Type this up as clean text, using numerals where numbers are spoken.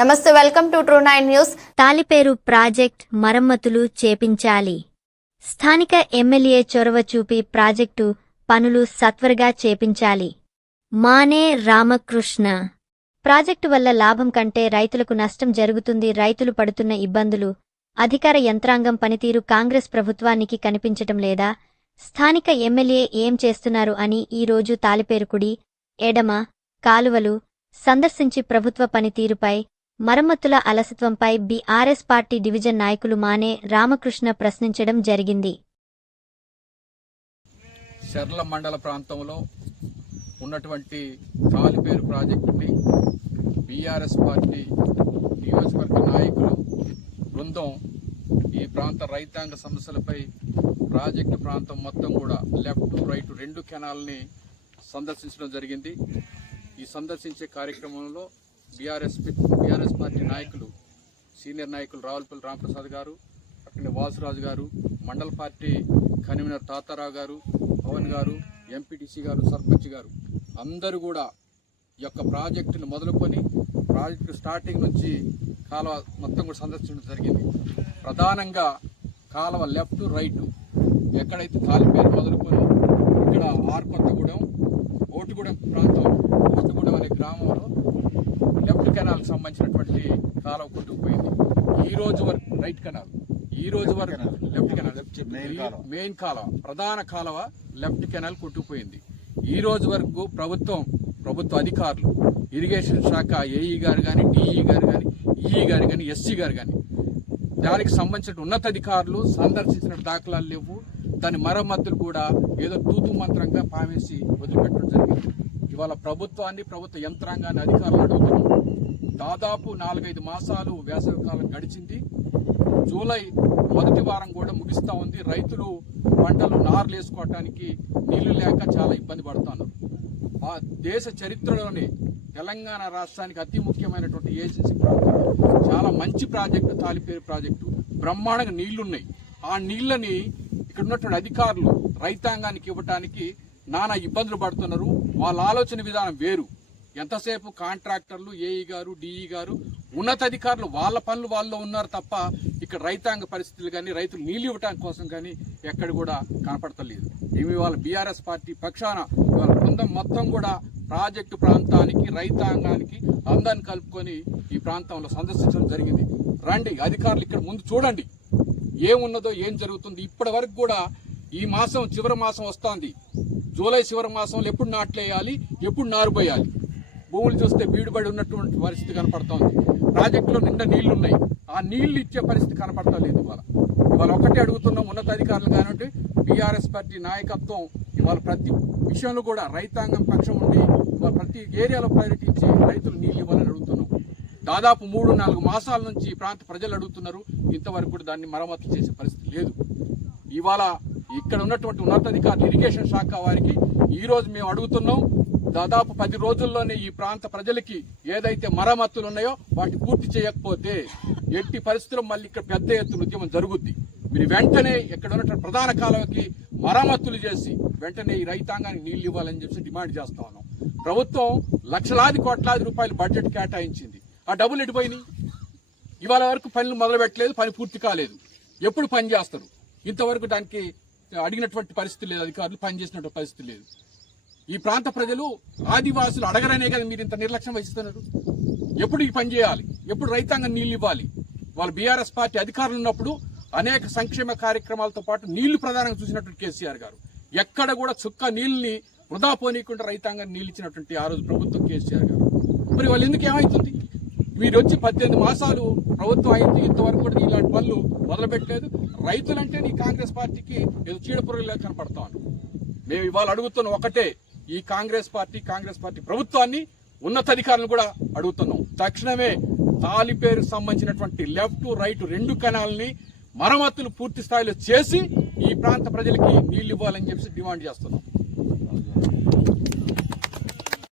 నమస్తే, welcome to True9 news. Taliperu project మరమ్మతులు చేపించాలి. స్థానిక ఎమ్మెల్యే చొరవ చూపి ప్రాజెక్టు పనులు సత్వరగా చేపించాలి. మానే రామకృష్ణ. ప్రాజెక్టు వల్ల లాభం కంటే రైతులకు నష్టం జరుగుతుంది. రైతులు పడుతున్న ఇబ్బందులు, అధికార యంత్రాంగం పనితీరు కాంగ్రెస్ ప్రభుత్వానికి కనిపించటం లేదా? స్థానిక ఎమ్మెల్యే ఏం చేస్తున్నారు అని ఈ రోజు తాలిపేరు కుడి, ఎడమ కాలువలు సందర్శించి ప్రభుత్వ పనితీరుపై, మరమ్మతుల అలసత్వంపై బీఆర్ఎస్ పార్టీ డివిజన్ నాయకులు మానే రామకృష్ణ ప్రశ్నించడం జరిగింది. శర్ల మండల ప్రాంతంలో ఉన్నటువంటి తాలిపేరు ప్రాజెక్టుని బీఆర్ఎస్ పార్టీ నియోజకవర్గ నాయకులు బృందం ఈ ప్రాంత రైతాంగ సమస్యలపై ప్రాజెక్టు ప్రాంతం మొత్తం కూడా లెఫ్ట్ రైట్ రెండు కెనాల్ని సందర్శించడం జరిగింది. ఈ సందర్శించే కార్యక్రమంలో బీఆర్ఎస్ పార్టీ నాయకులు, సీనియర్ నాయకులు రావులపల్లి రామప్రసాద్ గారు, అక్కడి వాసురాజు గారు, మండల పార్టీ కన్వీనర్ తాతారావు గారు, పవన్ గారు, ఎంపీటీసీ గారు, సర్పంచ్ గారు అందరూ కూడా ఈ యొక్క ప్రాజెక్టును మొదలుకొని ప్రాజెక్టు స్టార్టింగ్ నుంచి కాలువ మొత్తం కూడా సందర్శించడం జరిగింది. ప్రధానంగా కాలువ లెఫ్ట్ రైట్ ఎక్కడైతే తాలిపేరు మొదలుకొని ఇక్కడ కొత్తగూడెం, ఓటుగూడెం ప్రాంతం, ఓటుగూడెం అనే గ్రామంలో లెఫ్ట్ కెనాల్కి సంబంధించినటువంటి కాలువ కొట్టుకుపోయింది. ఈ రోజు వరకు రైట్ కెనాల్, ఈ రోజు వరకు లెఫ్ట్ కెనాల్ మెయిన్ కాలువ, ప్రధాన కాలువ లెఫ్ట్ కెనాల్ కొట్టుకుపోయింది. ఈ రోజు వరకు ప్రభుత్వ అధికారులు, ఇరిగేషన్ శాఖ ఏఈ గారు కానీ, డిఈ గారు కానీ, ఈఈ గారు కానీ, ఎస్సీ గారు కానీ దానికి సంబంధించిన ఉన్నతాధికారులు సందర్శించిన దాఖలాలు లేవు. దాని మరమ్మతులు కూడా ఏదో తూతు మంత్రంగా పామేసి వదిలిపెట్టడం జరిగింది. ఇవాళ ప్రభుత్వ యంత్రాంగాన్ని అధికారులు అడుగుతున్నాం. దాదాపు 4-5 మాసాలు వేసవికాలం గడిచింది. జూలై మొదటి వారం కూడా ముగిస్తూ ఉంది. రైతులు పంటలు నార్లు వేసుకోవటానికి నీళ్లు లేక చాలా ఇబ్బంది పడుతున్నారు. ఆ దేశ చరిత్రలోనే తెలంగాణ రాష్ట్రానికి అతి ముఖ్యమైనటువంటి ఏజెన్సీ ప్రాంతం, చాలా మంచి ప్రాజెక్టు తాలిపేరు ప్రాజెక్టు, బ్రహ్మాండంగా నీళ్లున్నాయి. ఆ నీళ్లని ఇక్కడ ఉన్నటువంటి అధికారులు రైతాంగానికి ఇవ్వటానికి నానా ఇబ్బందులు పడుతున్నారు. వాళ్ళ ఆలోచన విధానం వేరు. ఎంతసేపు కాంట్రాక్టర్లు, ఏఈ గారు, డిఈ గారు, ఉన్నతాధికారులు వాళ్ళ పనులు వాళ్ళు ఉన్నారు తప్ప ఇక్కడ రైతాంగ పరిస్థితులు కానీ, రైతులు నీళ్ళు ఇవ్వటానికి కోసం కానీ ఎక్కడ కూడా కనపడతలేదు. మేము ఇవాళ బీఆర్ఎస్ పార్టీ పక్షాన ఇవాళ బృందం మొత్తం కూడా ప్రాజెక్టు ప్రాంతానికి, రైతాంగానికి అందరిని కలుపుకొని ఈ ప్రాంతంలో సందర్శించడం జరిగింది. రండి, అధికారులు ఇక్కడ ముందు చూడండి ఏమున్నదో, ఏం జరుగుతుంది. ఇప్పటి వరకు కూడా ఈ మాసం చివరి మాసం వస్తుంది. జూలై చివరి మాసంలో ఎప్పుడు నాట్లేయాలి, ఎప్పుడు నారుపోయాలి. భూములు చూస్తే బీడుబడి ఉన్నటువంటి పరిస్థితి కనపడుతోంది. ప్రాజెక్టులో నిండా నీళ్లు ఉన్నాయి. ఆ నీళ్లు ఇచ్చే పరిస్థితి కనపడతలేదు. ఇవాళ ఒకటే అడుగుతున్నాం, ఉన్నతాధికారులు కానివ్వండి, బీఆర్ఎస్ పార్టీ నాయకత్వం ఇవాళ ప్రతి విషయంలో కూడా రైతాంగం పక్షం ఉండి ఇవాళ ప్రతి ఏరియాలో పర్యటించి రైతులు నీళ్లు ఇవ్వాలని అడుగుతున్నాం. దాదాపు 3-4 మాసాల నుంచి ఈ ప్రాంత ప్రజలు అడుగుతున్నారు. ఇంతవరకు కూడా దాన్ని మరమ్మతులు చేసే పరిస్థితి లేదు. ఇవాళ ఇక్కడ ఉన్నటువంటి ఉన్నతాధికారులు, ఇరిగేషన్ శాఖ వారికి ఈ రోజు మేము అడుగుతున్నాం, దాదాపు 10 రోజుల్లోనే ఈ ప్రాంత ప్రజలకి ఏదైతే మరమ్మతులు ఉన్నాయో వాటి పూర్తి చేయకపోతే ఎట్టి పరిస్థితుల్లో మళ్ళీ ఇక్కడ పెద్ద ఎత్తున ఉద్యమం జరుగుద్ది. మీరు వెంటనే ఇక్కడ ఉన్నటువంటి ప్రధాన కాలువకి మరమ్మతులు చేసి వెంటనే ఈ రైతాంగానికి నీళ్లు ఇవ్వాలని చెప్పి డిమాండ్ చేస్తా ఉన్నాం. ప్రభుత్వం లక్షలాది కోట్లాది రూపాయలు బడ్జెట్ కేటాయించింది. ఆ డబ్బులు ఎటుపోయినాయి? ఇవాళ వరకు పనులు మొదలు పెట్టలేదు, పని పూర్తి కాలేదు. ఎప్పుడు పని చేస్తారు? ఇంతవరకు దానికి అడిగినటువంటి పరిస్థితి లేదు, అధికారులు పనిచేసినటువంటి పరిస్థితి లేదు. ఈ ప్రాంత ప్రజలు, ఆదివాసులు అడగరనే కదా మీరు ఇంత నిర్లక్ష్యం వహిస్తున్నారు. ఎప్పుడు ఈ పని చేయాలి? ఎప్పుడు రైతాంగం నీళ్లు ఇవ్వాలి? వాళ్ళు బీఆర్ఎస్ పార్టీ అధికారులు ఉన్నప్పుడు అనేక సంక్షేమ కార్యక్రమాలతో పాటు నీళ్లు ప్రధానంగా చూసినటువంటి కేసీఆర్ గారు ఎక్కడ కూడా చుక్క నీళ్ళని వృధా పోనీయకుండా రైతాంగాన్ని నీళ్ళు ఇచ్చినటువంటి ఆ రోజు ప్రభుత్వం కేసీఆర్ గారు. మరి వాళ్ళు ఎందుకు ఏమవుతుంది? మీరు వచ్చి 18 మాసాలు ప్రభుత్వం అయింది, ఇంతవరకు కూడా ఇలాంటి పనులు మొదలుపెట్టలేదు. రైతులంటే నీ కాంగ్రెస్ పార్టీకి ఏదో చీడపురుగులా కనపడతాను. మేము ఇవాళ అడుగుతున్న ఒకటే, ఈ కాంగ్రెస్ పార్టీ ప్రభుత్వాన్ని, ఉన్నతాధికారులను కూడా అడుగుతున్నాం, తక్షణమే తాలిపేరు సంబంధించినటువంటి లెఫ్ట్ రైట్ రెండు కెనాల్ని మరమ్మతులు పూర్తి స్థాయిలో చేసి ఈ ప్రాంత ప్రజలకి నీళ్లు ఇవ్వాలని చెప్పి డిమాండ్ చేస్తున్నాం.